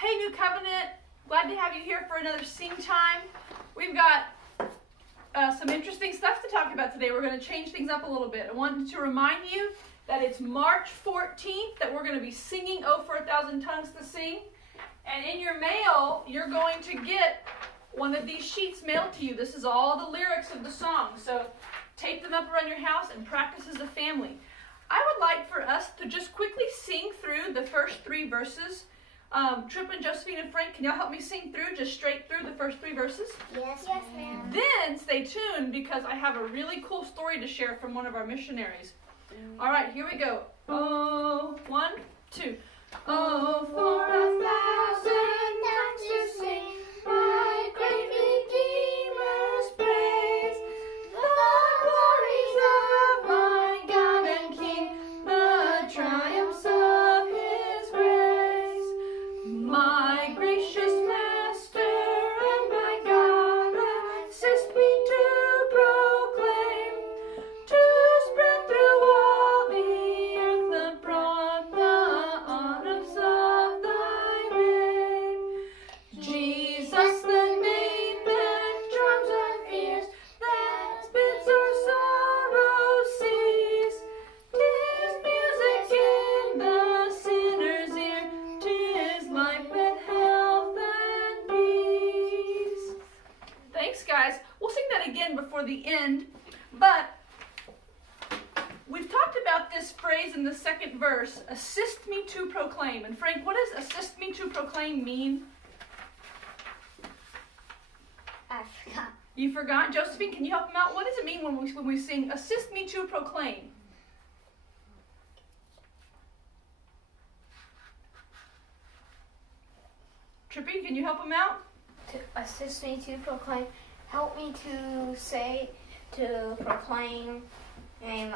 Hey, New Covenant. Glad to have you here for another Sing Time. We've got some interesting stuff to talk about today. We're going to change things up a little bit. I wanted to remind you that it's March 14th that we're going to be singing Oh for a Thousand Tongues to Sing. And in your mail, you're going to get one of these sheets mailed to you. This is all the lyrics of the song. So tape them up around your house and practice as a family. I would like for us to just quickly sing through the first three verses. Tripp and Josephine and Frank, can y'all help me sing through, just straight through the first three verses? Yes, ma'am. Then stay tuned because I have a really cool story to share from one of our missionaries. All right, here we go. Oh, 1, 2. Oh, for 1,000 tongues to sing my great Redeemer's praise, the glories of my God and King, the triumphs of His grace. My gracious Master and my God, assist me to proclaim, to spread through all the earth abroad the honors of Thy name. Jesus, the name that charms our fears, that bids our sorrow cease. 'Tis music in the sinner's ear, 'tis life and health and peace. Thanks, guys. We'll sing that again before the end, but we've talked about this phrase in the second verse, assist me to proclaim. And Frank, what does assist me to proclaim mean? I forgot. You forgot? Josephine, can you help him out? What does it mean when we sing assist me to proclaim? Trippy, can you help him out? To assist me to proclaim, help me to say, to proclaim, and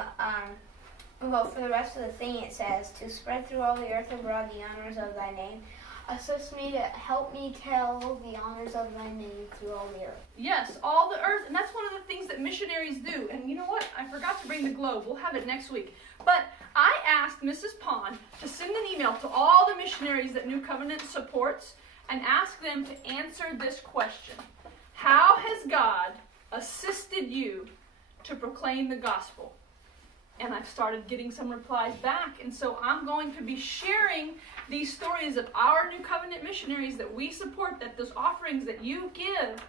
well, for the rest of the thing it says, to spread through all the earth abroad the honors of Thy name. Assist me to help me tell the honors of Thy name through all the earth. Yes, all the earth, and that's one of the things that missionaries do. And you know what? I forgot to bring the globe. We'll have it next week. But I asked Mrs. Pond to send an email to all the missionaries that New Covenant supports and ask them to answer this question. How has God assisted you to proclaim the gospel? And I've started getting some replies back. And so I'm going to be sharing these stories of our New Covenant missionaries that we support, that those offerings that you give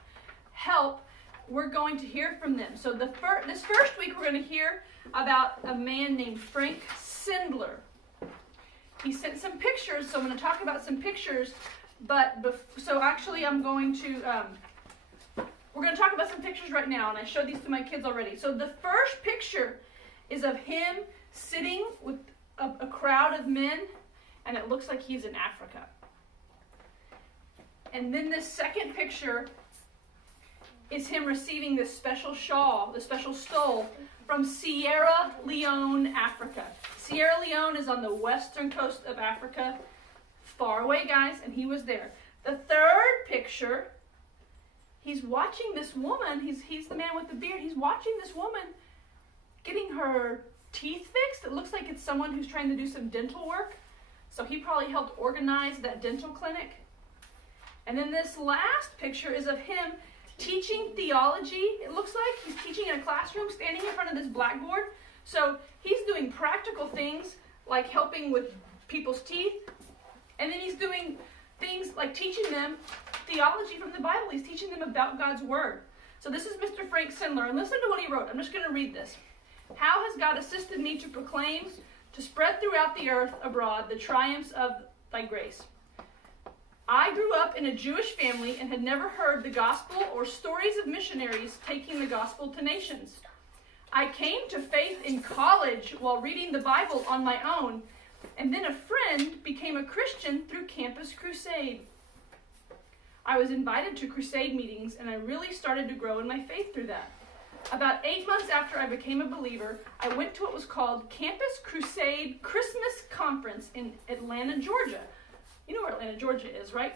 help. We're going to hear from them. So this first week we're going to hear about a man named Frank Sindler. He sent some pictures, so I'm going to talk about some pictures. So actually I'm going to, we're going to talk about some pictures right now, and I showed these to my kids already. So the first picture is of him sitting with a crowd of men, and it looks like he's in Africa. And then this second picture is him receiving this special shawl, the special stole from Sierra Leone, Africa. Sierra Leone is on the western coast of Africa, far away, guys, and he was there. The third picture, he's watching this woman, he's the man with the beard, he's watching this woman getting her teeth fixed. It looks like it's someone who's trying to do some dental work. So he probably helped organize that dental clinic. And then this last picture is of him teaching theology. It looks like he's teaching in a classroom, standing in front of this blackboard. So he's doing practical things like helping with people's teeth. And then he's doing things like teaching them theology from the Bible. He's teaching them about God's Word. So this is Mr. Frank Sindler. And listen to what he wrote. I'm just going to read this. How has God assisted me to proclaim, to spread throughout the earth abroad the triumphs of Thy grace? I grew up in a Jewish family and had never heard the gospel or stories of missionaries taking the gospel to nations. I came to faith in college while reading the Bible on my own, and then a friend became a Christian through Campus Crusade. I was invited to crusade meetings, and I really started to grow in my faith through that. About 8 months after I became a believer, I went to what was called Campus Crusade Christmas Conference in Atlanta, Georgia. You know where Atlanta, Georgia is, right?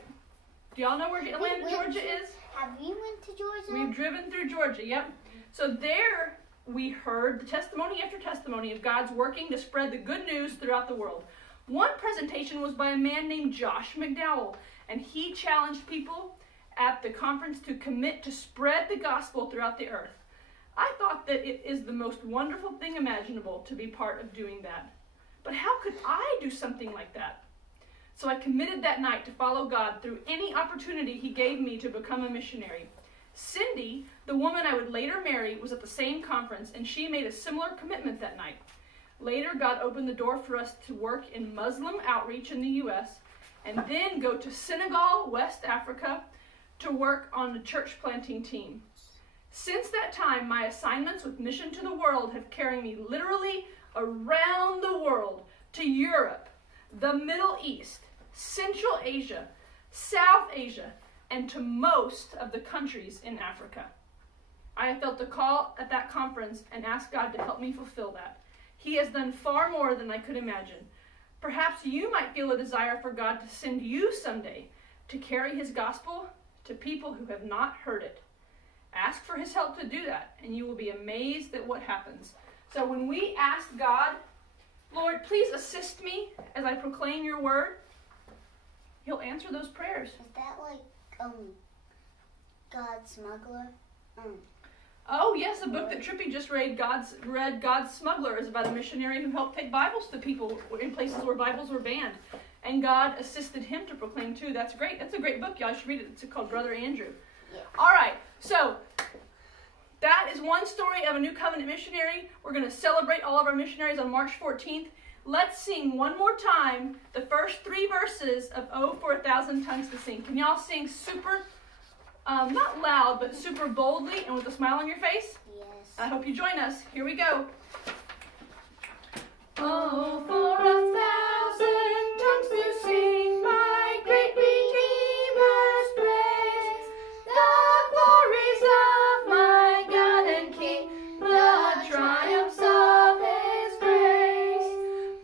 Do y'all know where Atlanta, Georgia is? Have you went to Georgia? We've driven through Georgia, yep. So there we heard the testimony after testimony of God's working to spread the good news throughout the world. One presentation was by a man named Josh McDowell, and he challenged people at the conference to commit to spread the gospel throughout the earth. I thought that it is the most wonderful thing imaginable to be part of doing that. But how could I do something like that? So I committed that night to follow God through any opportunity he gave me to become a missionary. Cindy, the woman I would later marry, was at the same conference, and she made a similar commitment that night. Later, God opened the door for us to work in Muslim outreach in the U.S., and then go to Senegal, West Africa, to work on the church planting team. Since that time, my assignments with Mission to the World have carried me literally around the world, to Europe, the Middle East, Central Asia, South Asia, and to most of the countries in Africa. I felt a call at that conference and asked God to help me fulfill that. He has done far more than I could imagine. Perhaps you might feel a desire for God to send you someday to carry his gospel to people who have not heard it. Ask for his help to do that, and you will be amazed at what happens. So when we ask God, Lord, please assist me as I proclaim your word, he'll answer those prayers. Is that like God's Smuggler? Oh, yes, the book that Trippy just read, God's Smuggler, is about a missionary who helped take Bibles to people in places where Bibles were banned. And God assisted him to proclaim too. That's great. That's a great book. Y'all should read it. It's called Brother Andrew. Yeah. All right, so that is one story of a New Covenant missionary. We're going to celebrate all of our missionaries on March 14th. Let's sing one more time the first 3 verses of Oh, for 1,000 Tongues to Sing. Can y'all sing super, not loud, but super boldly and with a smile on your face? Yes. I hope you join us. Here we go. Oh, for 1,000 tongues to sing my great Redeemer's praise, the glories of my God and King, the triumphs of his grace.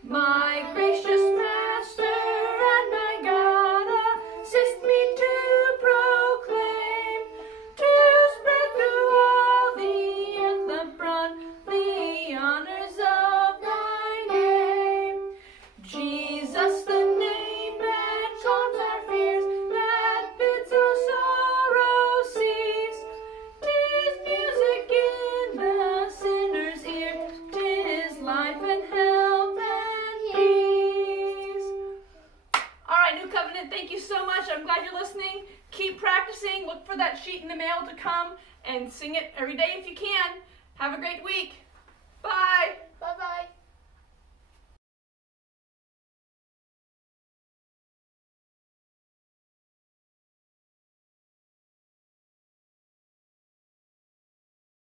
My gracious Master and my God, assist me to proclaim, to spread through all the earth the broad, the honors of thy name. Jesus, the name that calms our fears, that bids our sorrow cease. 'Tis music in the sinner's ear, 'tis life and health and peace. All right, New Covenant, thank you so much. I'm glad you're listening. Keep practicing. Look for that sheet in the mail to come and sing it every day if you can. Have a great week.